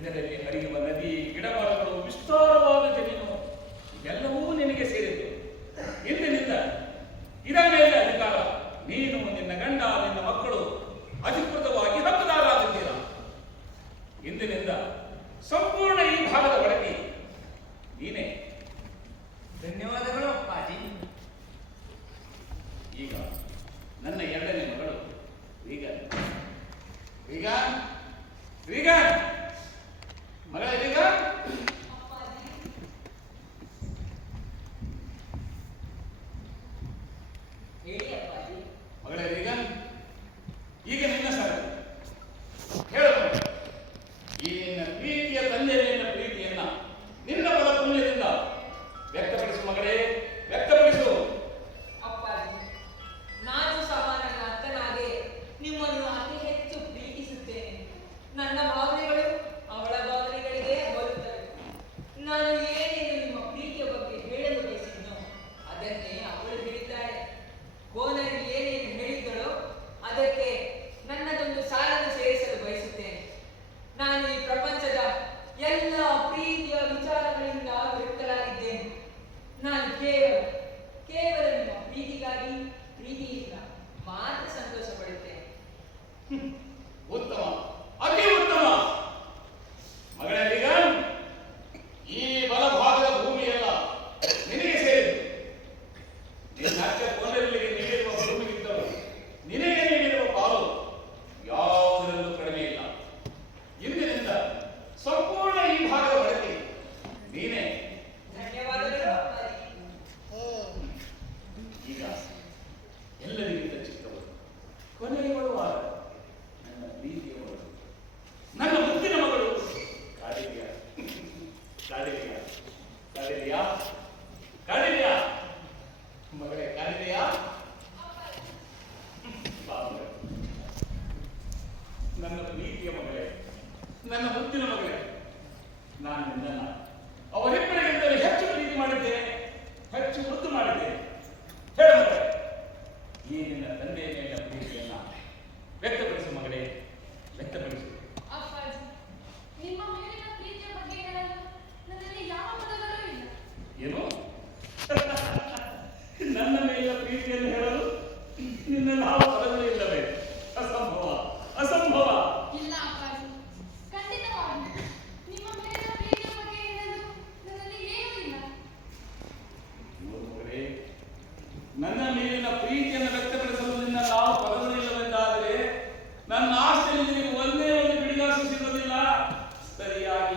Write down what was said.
ಇದರಲ್ಲಿ ಹರಿಯುವ ನದಿ ಗಿಡಮರಗಳು ವಿಸ್ತಾರವಾದ ಜಮೀನು ಇದೆಲ್ಲವೂ ನಿನಗೆ ಸೇರಿತು ಇಂದಿನಿಂದ ಇದನ್ನೇ ಅಧಿಕಾರ. ನೀನು ನಿನ್ನ ಗಂಡ ನಿನ್ನ ಮಕ್ಕಳು ಅಧಿಕೃತವಾಗಿ ಹಕ್ಕದಾರಾಗುತ್ತೀರ ಇಂದಿನಿಂದ ಸಂಪೂರ್ಣ ಈ ಭಾಗದ ಒಡತಿ ನೀನೇ. ಧನ್ಯವಾದಗಳು ಅಪ್ಪಾಜಿ. ಈಗ ನನ್ನ ಎರಡನೇ ಮಗಳು ಈಗ ಈಗ ವಿಗನ್ Mereka. ನಾನು ಏನೇನು ನಿಮ್ಮ ಪ್ರೀತಿಯ ಬಗ್ಗೆ ಹೇಳಲು ಅದನ್ನೇ ಅವಳು ಹೇಳಿದ್ದಾಳೆ. ಕೋನರಿ ಏನೇನು ಹೇಳಿದ್ದಳೋ ಅದಕ್ಕೆ ಪ್ರೀತಿಯ ಮಗಳೇ ನನ್ನ ಮುತ್ತಿನ ಮಗಳೇ ನಾನು ಎಂದಲ್ಲ ಅವರಿಬ್ಬರಿಗಿಂತಲೂ ಹೆಚ್ಚು ಪ್ರೀತಿ ಮಾಡಿದ್ದೇನೆ ಹೆಚ್ಚು ಮುದ್ದು ಮಾಡಿದ್ದೇನೆ. ಹೇಳ ಈ ನಿನ್ನ ತಂದೆಯ ಮೇಲೆ ಪ್ರೀತಿಯನ್ನ ವ್ಯಕ್ತಪಡಿಸು ಮಗಳೇ ವ್ಯಕ್ತಪಡಿಸು. ಏನು? ನನ್ನ ಮೇಲಿನ ಪ್ರೀತಿಯನ್ನು ಹೇಳಲು ನಿನ್ನ ನನ್ನ ಮೇಲಿನ ಪ್ರೀತಿಯನ್ನು ವ್ಯಕ್ತಪಡಿಸುವುದರಿಂದ ನಾವು ಬದಲಿಲ್ಲವೆಂದಾದರೆ ನನ್ನ ಆಸ್ತಿಯಲ್ಲಿ ಒಂದೇ ಒಂದು ಬಿಡಿಗಾಸು ಸಿಗುವುದಿಲ್ಲ. ಸರಿಯಾಗಿ